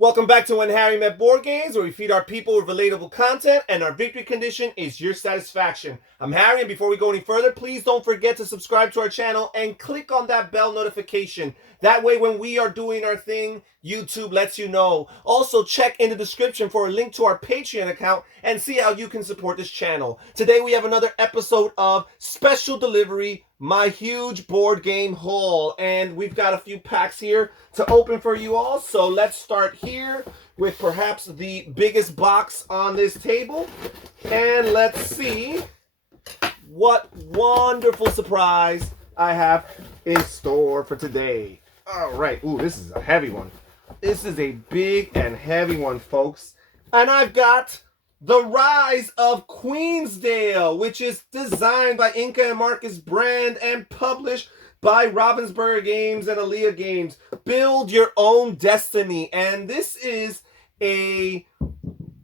Welcome back to When Harry Met Board Games, where we feed our people with relatable content, and our victory condition is your satisfaction. I'm Harry, and before we go any further, please don't forget to subscribe to our channel and click on that bell notification. That way, when we are doing our thing, YouTube lets you know. Also, check in the description for a link to our Patreon account and see how you can support this channel. Today, we have another episode of Special Delivery, my huge board game haul, and we've got a few packs here to open for you all. So let's start here with perhaps the biggest box on this table, and let's see what wonderful surprise I have in store for today. All right. Ooh, this is a heavy one. This is a big and heavy one, folks. And I've got The Rise of Queensdale, which is designed by Inca and Marcus Brand and published by Ravensburger Games and Alea Games. Build your own destiny. And this is a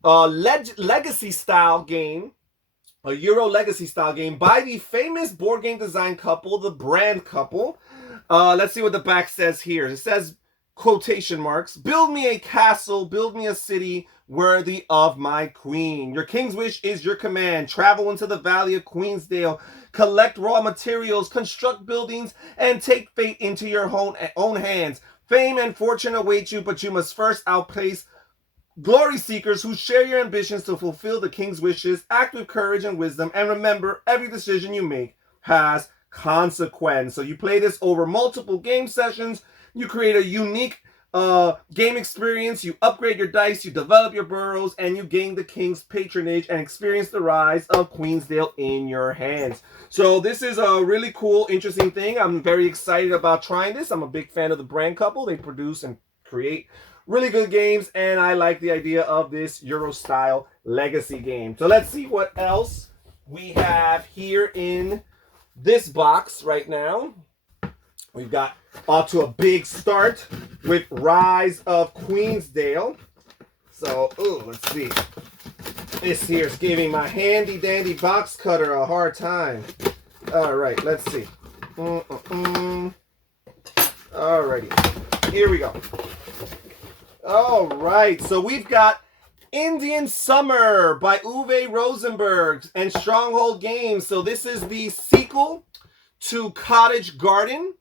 legacy style game, a Euro legacy style game by the famous board game design couple, the Brand couple. Let's see what the back says here. It says, quotation marks, "Build me a castle, build me a city worthy of my queen. Your king's wish is your command. Travel into the valley of Queensdale, collect raw materials, construct buildings, and take fate into your own hands. Fame and fortune await you, but you must first outpace glory seekers who share your ambitions to fulfill the king's wishes. Act with courage and wisdom, and remember, every decision you make has consequence." So you play this over multiple game sessions. You create a unique game experience. You upgrade your dice, you develop your burrows, and you gain the king's patronage and experience the rise of Queensdale in your hands. So this is a really cool, interesting thing. I'm very excited about trying this. I'm a big fan of the Brand couple. They produce and create really good games, and I like the idea of this Euro-style legacy game. So let's see what else we have here in this box right now. We've got off to a big start with Rise of Queensdale. So, let's see. This here's giving my handy dandy box cutter a hard time. All right, let's see. Alrighty, here we go. All right, so we've got Indian Summer by Uwe Rosenberg and Stronghold Games. So this is the sequel to Cottage Garden.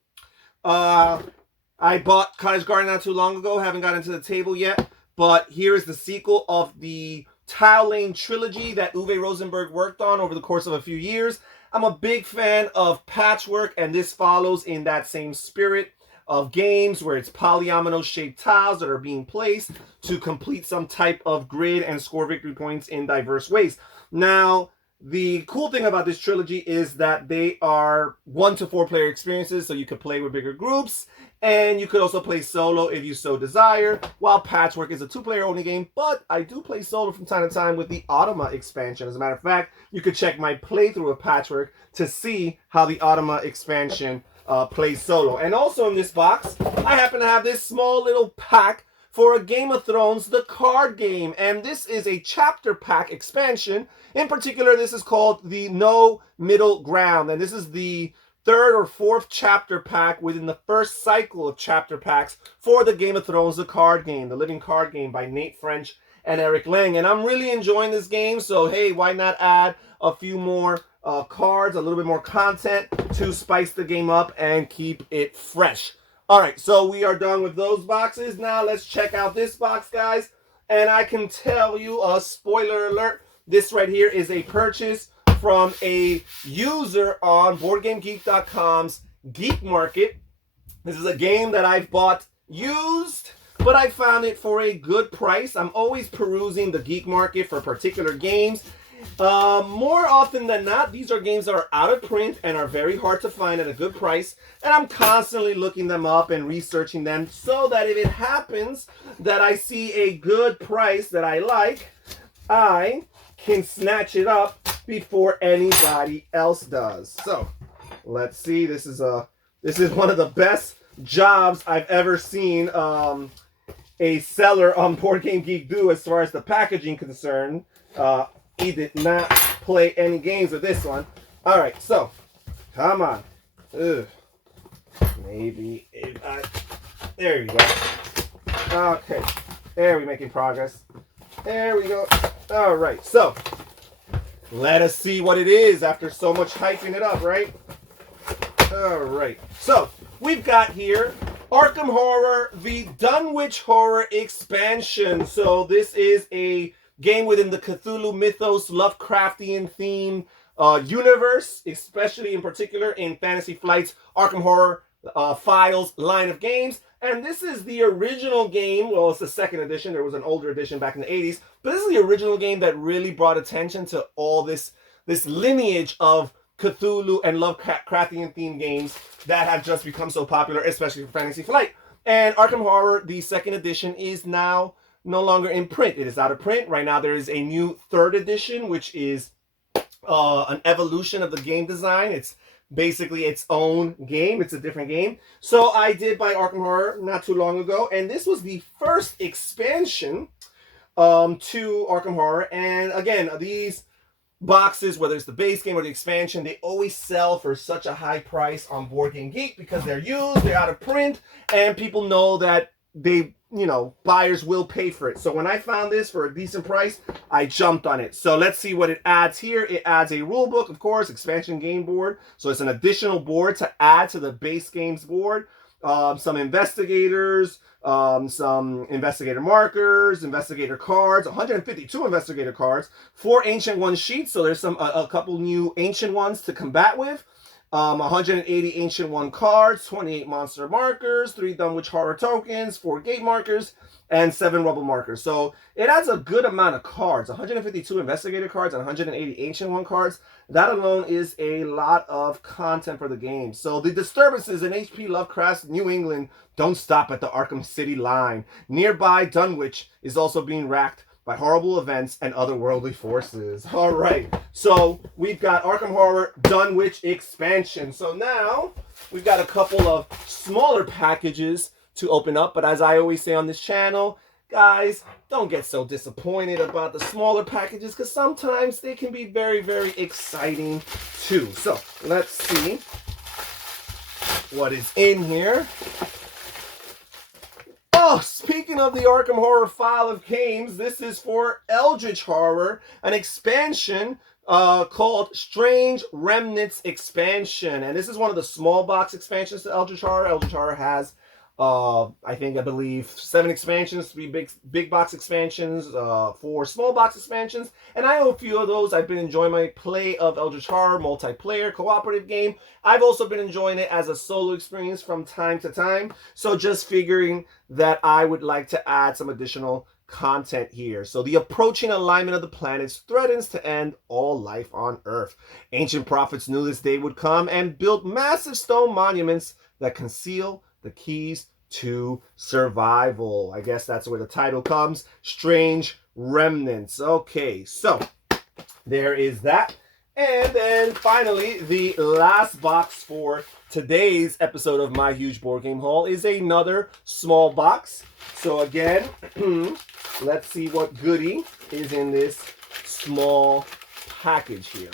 I bought Cottage Garden not too long ago. Haven't gotten to the table yet. But here is the sequel of the Tile Lane trilogy that Uwe Rosenberg worked on over the course of a few years. I'm a big fan of patchwork, and this follows in that same spirit of games where it's polyomino shaped tiles that are being placed to complete some type of grid and score victory points in diverse ways. Now, the cool thing about this trilogy is that they are 1 to 4 player experiences, so you could play with bigger groups, and you could also play solo if you so desire, while Patchwork is a 2-player only game, but I do play solo from time to time with the Automa expansion. As a matter of fact, you could check my playthrough of Patchwork to see how the Automa expansion plays solo. And also in this box, I happen to have this small little pack for a Game of Thrones, the card game. And this is a chapter pack expansion. In particular, this is called the No Middle Ground. And this is the 3rd or 4th chapter pack within the first cycle of chapter packs for the Game of Thrones, the card game, the living card game by Nate French and Eric Lang. And I'm really enjoying this game. So, hey, why not add a few more cards, a little bit more content to spice the game up and keep it fresh. All right, so we are done with those boxes. Now let's check out this box, guys. And I can tell you, spoiler alert, this right here is a purchase from a user on BoardGameGeek.com's Geek Market. This is a game that I've bought used, but I found it for a good price. I'm always perusing the Geek Market for particular games. More often than not, these are games that are out of print and are very hard to find at a good price, and I'm constantly looking them up and researching them so that if it happens that I see a good price that I like, I can snatch it up before anybody else does. So let's see. This is one of the best jobs I've ever seen a seller on Board Game Geek do as far as the packaging concerned. He did not play any games with this one. All right, so come on. Maybe if I... There you go. Okay. There, we're making progress. There we go. All right, so let us see what it is after so much hyping it up, right? All right, so we've got here Arkham Horror, the Dunwich Horror expansion. So this is a game within the Cthulhu mythos, Lovecraftian theme universe, especially in particular in Fantasy Flight's Arkham Horror Files line of games. And this is the original game. Well, it's the second edition. There was an older edition back in the 80s. But this is the original game that really brought attention to all this lineage of Cthulhu and Lovecraftian themed games that have just become so popular, especially for Fantasy Flight. And Arkham Horror, the second edition, is now no longer in print. It is out of print. Right now there is a new third edition, which is an evolution of the game design. It's basically its own game. It's a different game. So I did buy Arkham Horror not too long ago, and this was the first expansion to Arkham Horror. And again, these boxes, whether it's the base game or the expansion, they always sell for such a high price on Board Game Geek because they're used, they're out of print, and people know that they, buyers will pay for it. So when I found this for a decent price, I jumped on it. So let's see what it adds here. It adds a rule book, of course, expansion game board. So it's an additional board to add to the base games board. Some investigators, some investigator markers, investigator cards, 152 investigator cards, 4 ancient one sheets. So there's a couple new ancient ones to combat with. 180 ancient one cards, 28 monster markers, 3 Dunwich Horror tokens, 4 gate markers, and 7 rubble markers. So it adds a good amount of cards, 152 investigator cards and 180 ancient one cards. That alone is a lot of content for the game. So the disturbances in H.P. Lovecraft's New England don't stop at the Arkham City line. Nearby Dunwich is also being racked by horrible events and otherworldly forces. All right, so we've got Arkham Horror Dunwich expansion. So now we've got a couple of smaller packages to open up, but as I always say on this channel, guys, don't get so disappointed about the smaller packages because sometimes they can be very, very exciting too. So let's see what is in here. Oh, speaking of the Arkham Horror file of games, this is for Eldritch Horror, an expansion called Strange Remnants Expansion. And this is one of the small box expansions to Eldritch Horror. Eldritch Horror has, I believe, 7 expansions, 3 big box expansions, 4 small box expansions. And I own a few of those. I've been enjoying my play of Eldritch Horror, multiplayer, cooperative game. I've also been enjoying it as a solo experience from time to time. So just figuring that I would like to add some additional content here. So the approaching alignment of the planets threatens to end all life on Earth. Ancient prophets knew this day would come and built massive stone monuments that conceal the keys to survival. I guess that's where the title comes. Strange Remnants. Okay, so there is that. And then finally, the last box for today's episode of My Huge Board Game Haul is another small box. So again, let's see what goodie is in this small package here.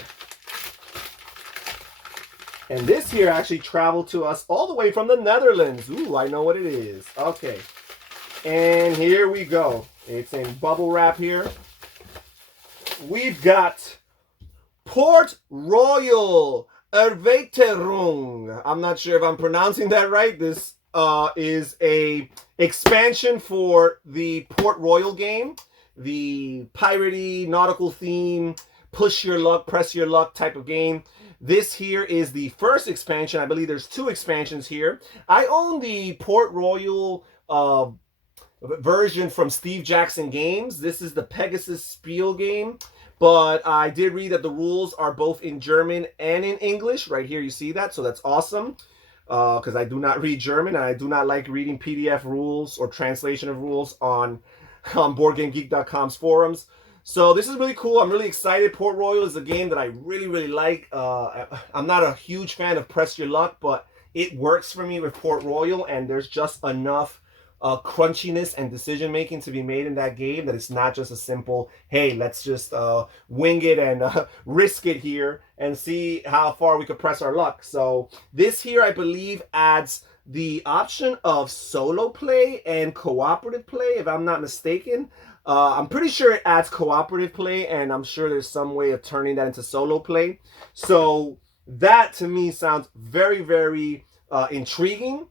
And this here actually traveled to us all the way from the Netherlands. Ooh, I know what it is. Okay. And here we go. It's in bubble wrap here. We've got Port Royal Erveiterrung. I'm not sure if I'm pronouncing that right. This is a expansion for the Port Royal game. The piratey, nautical theme, push your luck, press your luck type of game. This here is the first expansion. I believe there's 2 expansions here. I own the Port Royal version from Steve Jackson Games. This is the Pegasus Spiel game. But I did read that the rules are both in German and in English. Right here, you see that. So that's awesome. Because I do not read German, and I do not like reading PDF rules or translation of rules on BoardGameGeek.com's forums. So this is really cool. I'm really excited. Port Royal is a game that I really, really like. I'm not a huge fan of Press Your Luck, but it works for me with Port Royal, and there's just enough crunchiness and decision making to be made in that game that it's not just a simple, hey, let's just wing it and risk it here and see how far we could press our luck. So this here, I believe, adds the option of solo play and cooperative play, if I'm not mistaken. I'm pretty sure it adds cooperative play, and I'm sure there's some way of turning that into solo play. So that to me sounds very, very intriguing,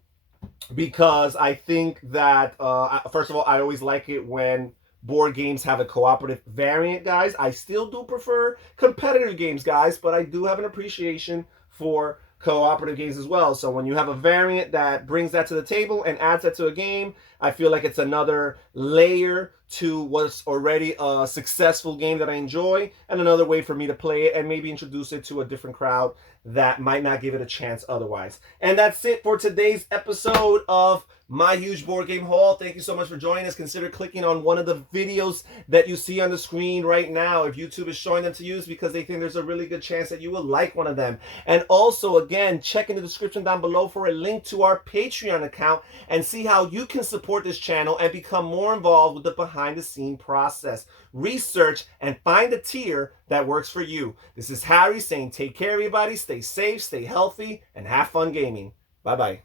because I think that, first of all, I always like it when board games have a cooperative variant, guys. I still do prefer competitive games, guys, but I do have an appreciation for cooperative games as well. So when you have a variant that brings that to the table and adds that to a game, I feel like it's another layer to what's already a successful game that I enjoy, and another way for me to play it and maybe introduce it to a different crowd that might not give it a chance otherwise. And that's it for today's episode of my huge board game haul. Thank you so much for joining us. Consider clicking on one of the videos that you see on the screen right now if YouTube is showing them to you, because they think there's a really good chance that you will like one of them. And also, again, check in the description down below for a link to our Patreon account and see how you can support this channel and become more involved with the behind the scene process. Research and find a tier that works for you. This is Harry saying take care, everybody. Stay safe, stay healthy, and have fun gaming. Bye-bye.